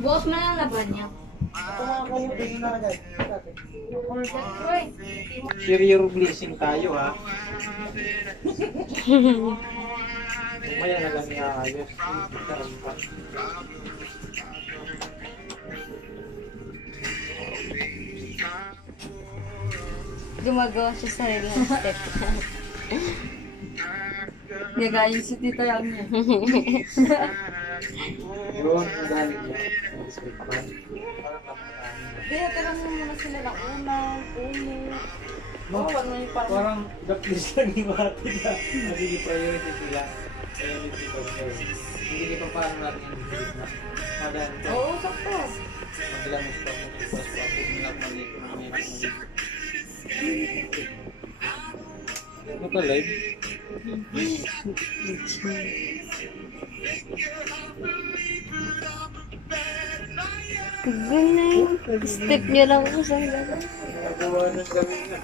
Bukas mo na lang laban niya. Ito mga kalutin na agad. Share your blessing tayo ha. Umaya na lang iayos. Gumagawa siya sa sarili ng step. Gagayin si Tita Yang niya. Yun, madali niya. Kaya tarang mo muna sila ng ulang, puno. No, parang the place lang yung mati na nagiging priority sila. Priority for sure. Hindi pa paano natin yung dito na. Madali ito. Oo, sakto. Maglang mas pa mo yung plus pa. Pinilap mali. Ano ka live? Galing. Step niyo lang ako sa Nagawa ng gabi na.